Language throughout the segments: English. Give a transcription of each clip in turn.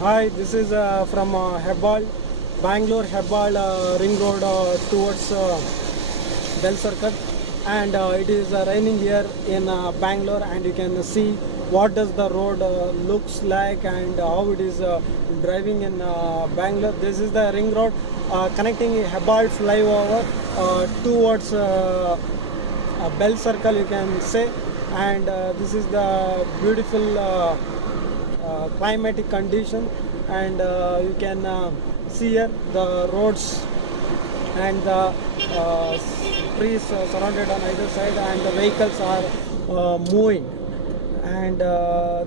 Hi, this is from Hebbal, Bangalore Hebbal Ring Road towards Bell Circle, and it is raining here in Bangalore, and you can see what does the road looks like and how it is driving in Bangalore. This is the ring road connecting Hebbal flyover towards Bell Circle, you can say, and this is the beautiful climatic condition, and you can see here the roads and the trees surrounded on either side, and the vehicles are moving. And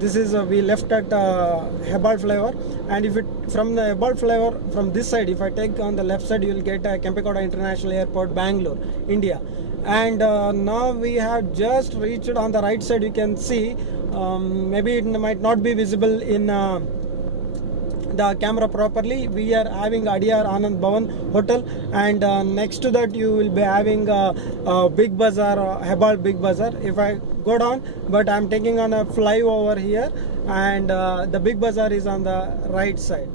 this is we left at Hebbal flyover, and if it from the Hebbal flyover from this side, if I take on the left side, you will get Kempegowda International Airport, Bangalore, India. And now we have just reached on the right side. You can see maybe it might not be visible in the camera properly. We are having Adyar Anand Bhavan Hotel, and next to that you will be having Big Bazaar, Hebbal Big Bazaar. If I go down, but I'm taking on a flyover here, and the Big Bazaar is on the right side.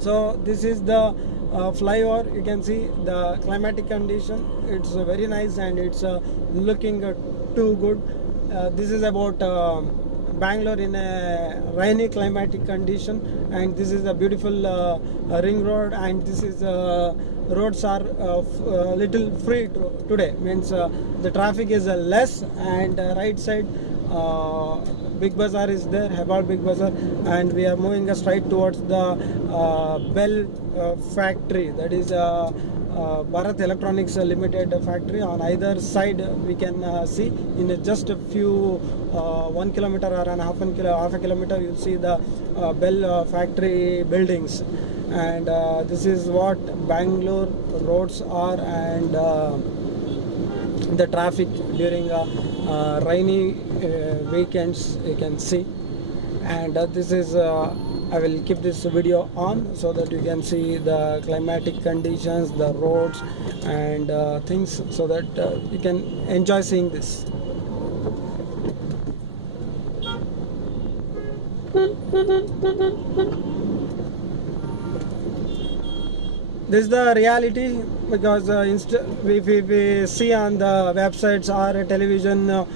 So this is the flyover. You can see the climatic condition. It's very nice, and it's looking too good. This is about Bangalore in a rainy climatic condition, and this is a beautiful ring road, and this is roads are little free today, means the traffic is less, and right side Big Bazaar is there, Hebbal Big Bazaar, and we are moving straight towards the Bell factory, that is Bharat Electronics Limited factory. On either side we can see in just a few 1 kilometer or half a kilometer, you'll see the Bell factory buildings. And this is what Bangalore roads are, and the traffic during rainy weekends you can see. And this is I will keep this video on so that you can see the climatic conditions, the roads and things, so that you can enjoy seeing this. This is the reality, because we see on the websites or television,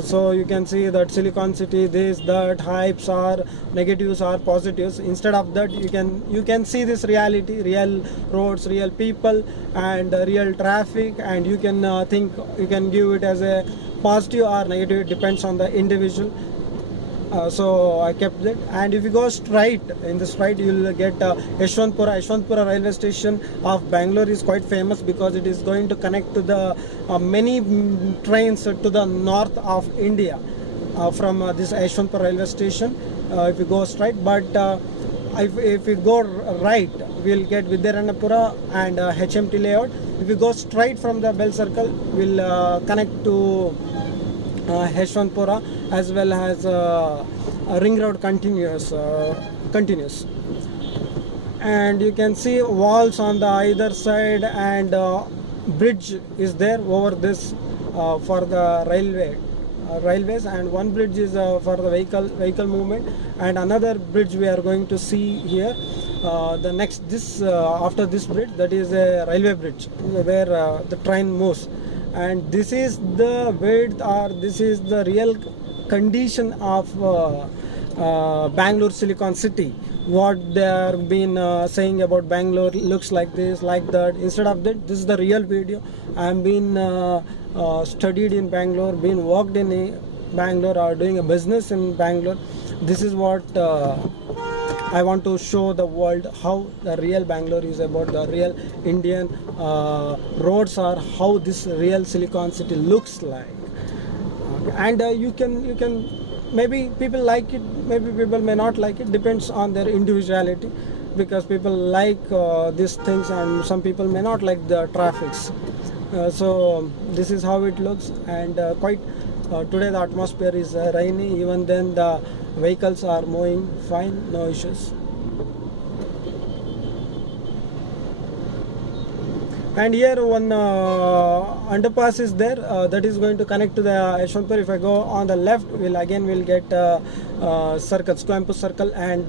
so you can see that Silicon City, this, that, hypes are negatives or positives. Instead of that, you can see this reality, real roads, real people, and real traffic, and you can think, you can give it as a positive or negative. It depends on the individual. So I kept it, and if you go straight, in the straight you will get Yeshwantpura railway station of Bangalore is quite famous, because it is going to connect to the many trains to the north of India from this Yeshwantpura railway station. If you go straight, but if you go right, we will get Vidyaranapura and HMT layout. If you go straight from the Bell Circle, we'll connect to Yeshwantpura, as well as ring road continues, and you can see walls on the either side, and bridge is there over this for the railways, and one bridge is for the vehicle movement, and another bridge we are going to see here. The next after this bridge, that is a railway bridge where the train moves. And this is the width, or this is the real condition of Bangalore Silicon City. What they have been saying about Bangalore looks like this, like that. Instead of that, this is the real video. I have been studied in Bangalore, been worked in Bangalore, or doing a business in Bangalore. This is what I want to show the world, how the real Bangalore is, about the real Indian roads are, how this real Silicon City looks like. Okay. And you can maybe people like it, maybe people may not like it, depends on their individuality, because people like these things, and some people may not like the traffics. So this is how it looks, and quite today the atmosphere is rainy. Even then the vehicles are moving fine, no issues. And here one underpass is there, that is going to connect to the Yeshwantpur. If I go on the left, we'll get circles, Coimbatore Circle and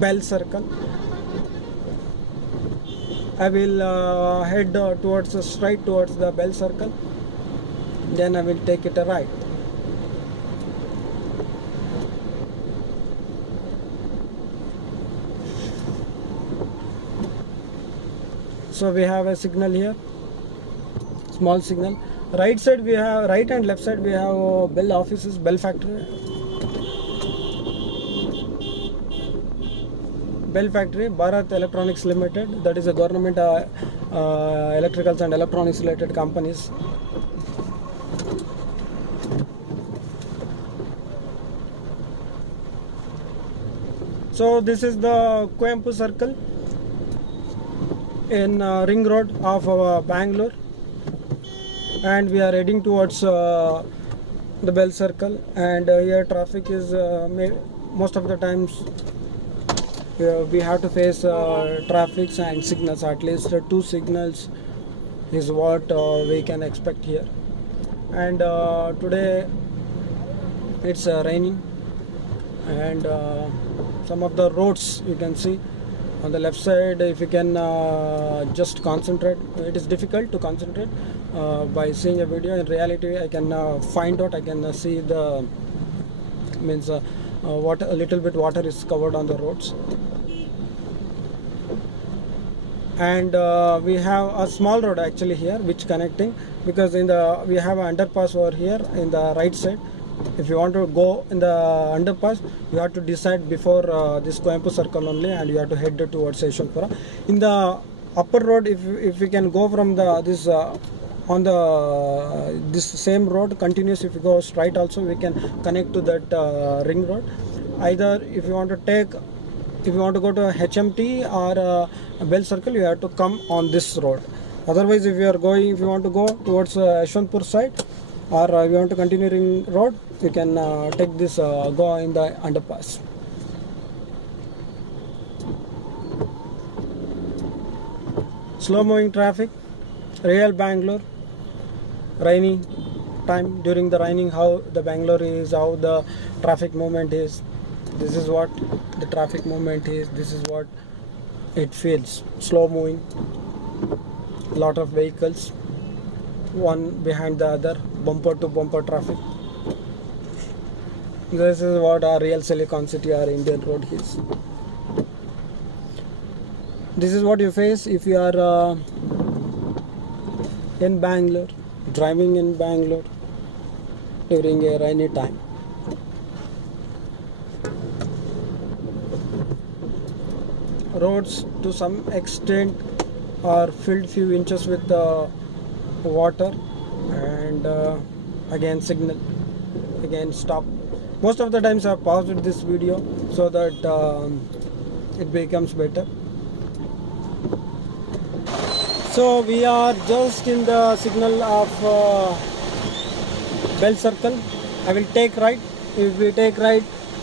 Bell Circle. I will head straight towards the Bell Circle. Then I will take it a right. So we have a signal here, small signal. Right side we have, right and left side we have Bell offices, Bell factory. Bell factory, Bharat Electronics Limited, that is a government electricals and electronics related companies. So this is the Coimbatore Circle in Ring Road of Bangalore, and we are heading towards the Bell Circle. And here traffic is most of the times we have to face traffic and signals. At least 2 signals is what we can expect here. And today it's raining, and some of the roads you can see on the left side. If you can just concentrate, it is difficult to concentrate by seeing a video. In reality, I can find out, I can see the means what a little bit water is covered on the roads. And we have a small road actually here which connecting, because we have an underpass over here in the right side. If you want to go in the underpass, you have to decide before this Coimbatore Circle only, and you have to head towards Yeshwanthpura. In the upper road, if we can go from this same road continuous, if you go straight also, we can connect to that ring road. Either if you want to go to HMT or Bell Circle, you have to come on this road. Otherwise, if you want to go towards Yeshwanthpur side, or if you want to continue Ring Road, you can take this, go in the underpass. Slow moving traffic, real Bangalore, rainy time. During the raining, how the Bangalore is, how the traffic movement is. This is what the traffic movement is. This is what it feels. Slow moving, lot of vehicles, one behind the other, bumper to bumper traffic. This is what our real Silicon City, our Indian road is. This is what you face if you are in Bangalore, driving in Bangalore during a rainy time. Roads to some extent are filled few inches with water, and again signal, again stop. Most of the times I have paused this video so that it becomes better. So we are just in the signal of Bell Circle. I will take right. If we take right,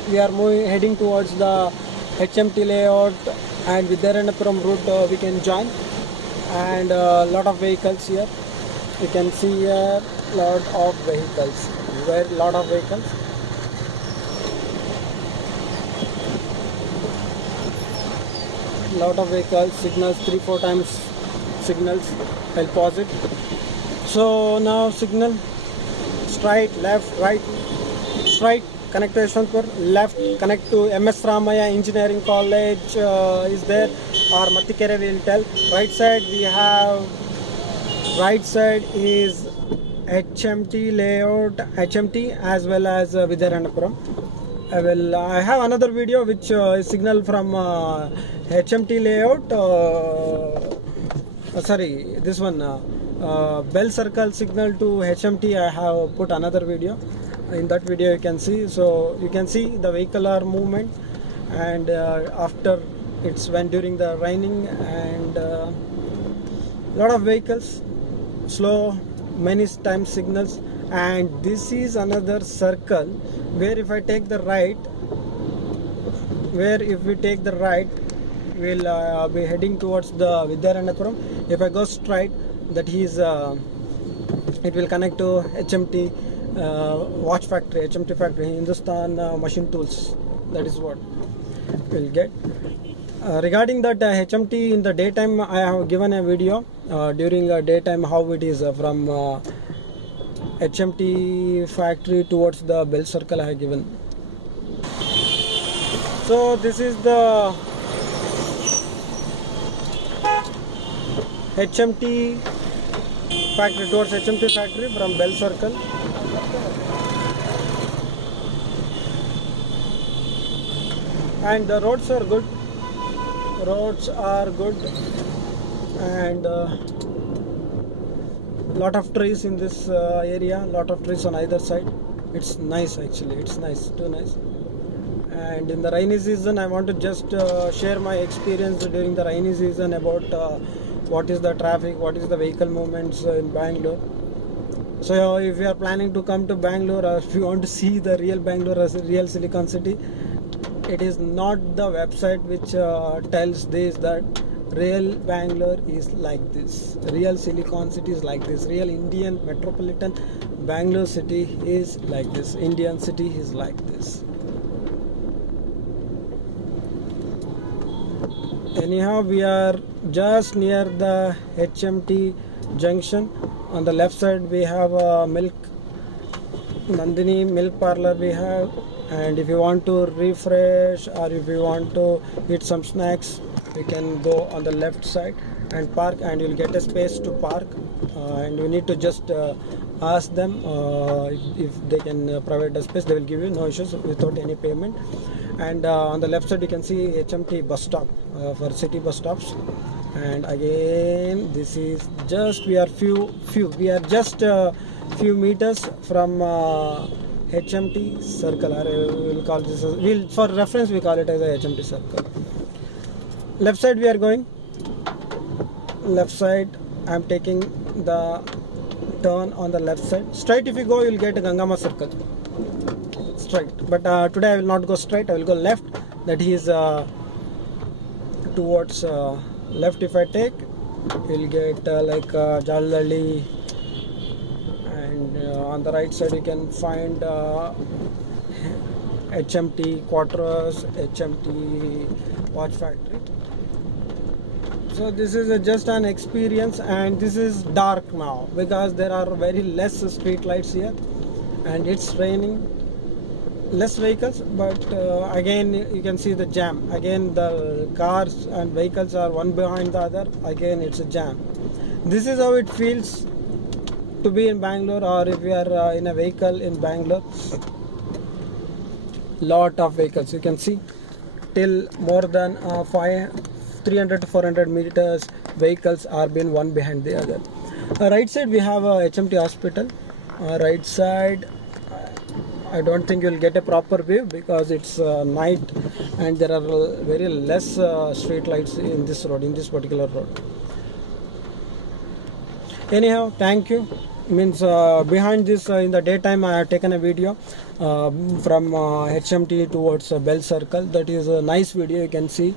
we are heading towards the HMT layout, and Vidyaranyapuram route we can join. And a lot of vehicles here. You can see here lot of vehicles. Lot of vehicles. Lot of vehicles. Signals 3-4 times. Signals. I'll pause it. So now signal straight, left, right, straight. Connect to Yeshwanthpur, left, connect to MS Ramaya Engineering College is there, or Matikere will tell. Right side we have, right side is HMT layout, HMT as well as Vidyaranyapuram. I have another video which is signal from HMT layout, sorry, this one, Bell Circle signal to HMT. I have put another video. In that video you can see, so you can see the vehicular movement, and after it's when during the raining, and lot of vehicles, slow, many times signals. And this is another circle where if I take the right, if we take the right, we'll be heading towards the Vidyaranyapuram. If I go straight, that is it will connect to HMT watch factory, HMT factory, Hindustan Machine Tools. That is what we'll get. Regarding that HMT in the daytime, I have given a video during daytime how it is from HMT factory towards the Bell Circle I have given. So this is the HMT factory, towards HMT factory from Bell Circle. And the roads are good. Roads are good, and lot of trees in this area. Lot of trees on either side. It's nice actually. It's nice, too nice. And in the rainy season, I want to just share my experience during the rainy season about what is the traffic, what is the vehicle movements in Bangalore. So if you are planning to come to Bangalore, or if you want to see the real Bangalore as a real Silicon City, it is not the website which tells this that real Bangalore is like this, real Silicon City is like this, real Indian metropolitan Bangalore city is like this, Indian city is like this. Anyhow, we are just near the HMT junction. On the left side we have a Nandini milk parlor we have, and if you want to refresh or if you want to eat some snacks, you can go on the left side and park, and you'll get a space to park, and you need to just ask them if they can provide a space. They will give you, no issues, without any payment. And on the left side you can see HMT bus stop for city bus stops. And again, this is just, we are just few meters from HMT circle, or we'll call this, for reference we call it as a HMT circle. Left side we are going. Left side, I am taking the turn on the left side. Straight if you go, you will get a Gangama circle. Straight. But today I will not go straight, I will go left. That is towards left. If I take, you will get like Jalalli, and on the right side you can find HMT quarters, HMT watch factory. So this is just an experience, and this is dark now because there are very less street lights here, and it's raining. Less vehicles, but again you can see the jam. Again the cars and vehicles are one behind the other. Again it's a jam. This is how it feels to be in Bangalore, or if you are in a vehicle in Bangalore. Lot of vehicles, you can see till more than 300 to 400 meters vehicles are being one behind the other. Right side we have a HMT hospital. Right side, I don't think you'll get a proper view because it's night and there are very less street lights in this road, in this particular road. Anyhow, thank you. Means behind this, in the daytime I have taken a video from HMT towards Bell Circle. That is a nice video, you can see.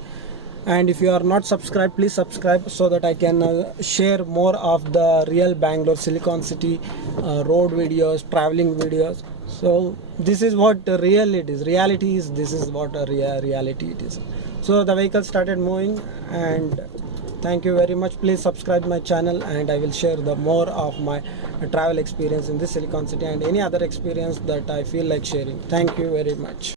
And if you are not subscribed, please subscribe so that I can share more of the real Bangalore Silicon City road videos, traveling videos. So this is what real it is. Reality is, this is what a reality it is. So the vehicle started moving, and thank you very much. Please subscribe my channel, and I will share the more of my travel experience in this Silicon City and any other experience that I feel like sharing. Thank you very much.